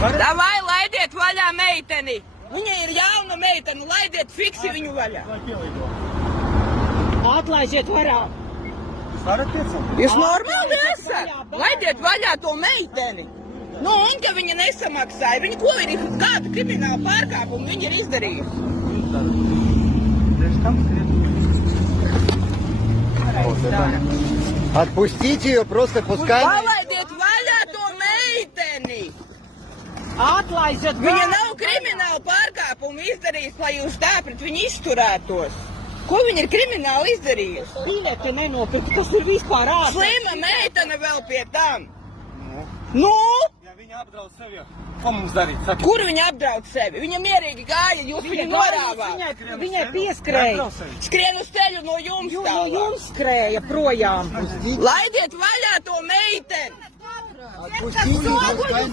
Davai, laidiet vaļā meiteni! Viņa ir jauna meitene, laidiet fiksi viņu vaļā! Atlaižiet vaļā! Jūs normāli esat? Laidiet vaļā to meiteni! Nu, un ka viņa nesamaksāja, viņa ko ir, kādu kriminālu pārkāpumu viņa ir izdarījusi? Отпустите ее, просто пускай. Palaidiet vaļā to meiteni! Atlaižiet Viņa vaļā! nav kriminālu pārkāpumu izdarījusi, lai jūs tā pret viņu izturētos. Ko viņa ir krimināli izdarījusi? Biļete nenopirka, tas ir vispār ārā. Slima meitene vēl pie tam. Nu? Ja viņa apdraud sevi, ko mums darīt? Saki. Kur viņa apdraud sevi? Viņa mierīgi gāja, jūs viņu norāvāt. Viņai pieskrēja. Skrien uz ceļu no jums No tālāk. jums skrēja projām. Laidiet vaļā to meiteni! Отпустите ее, пускай.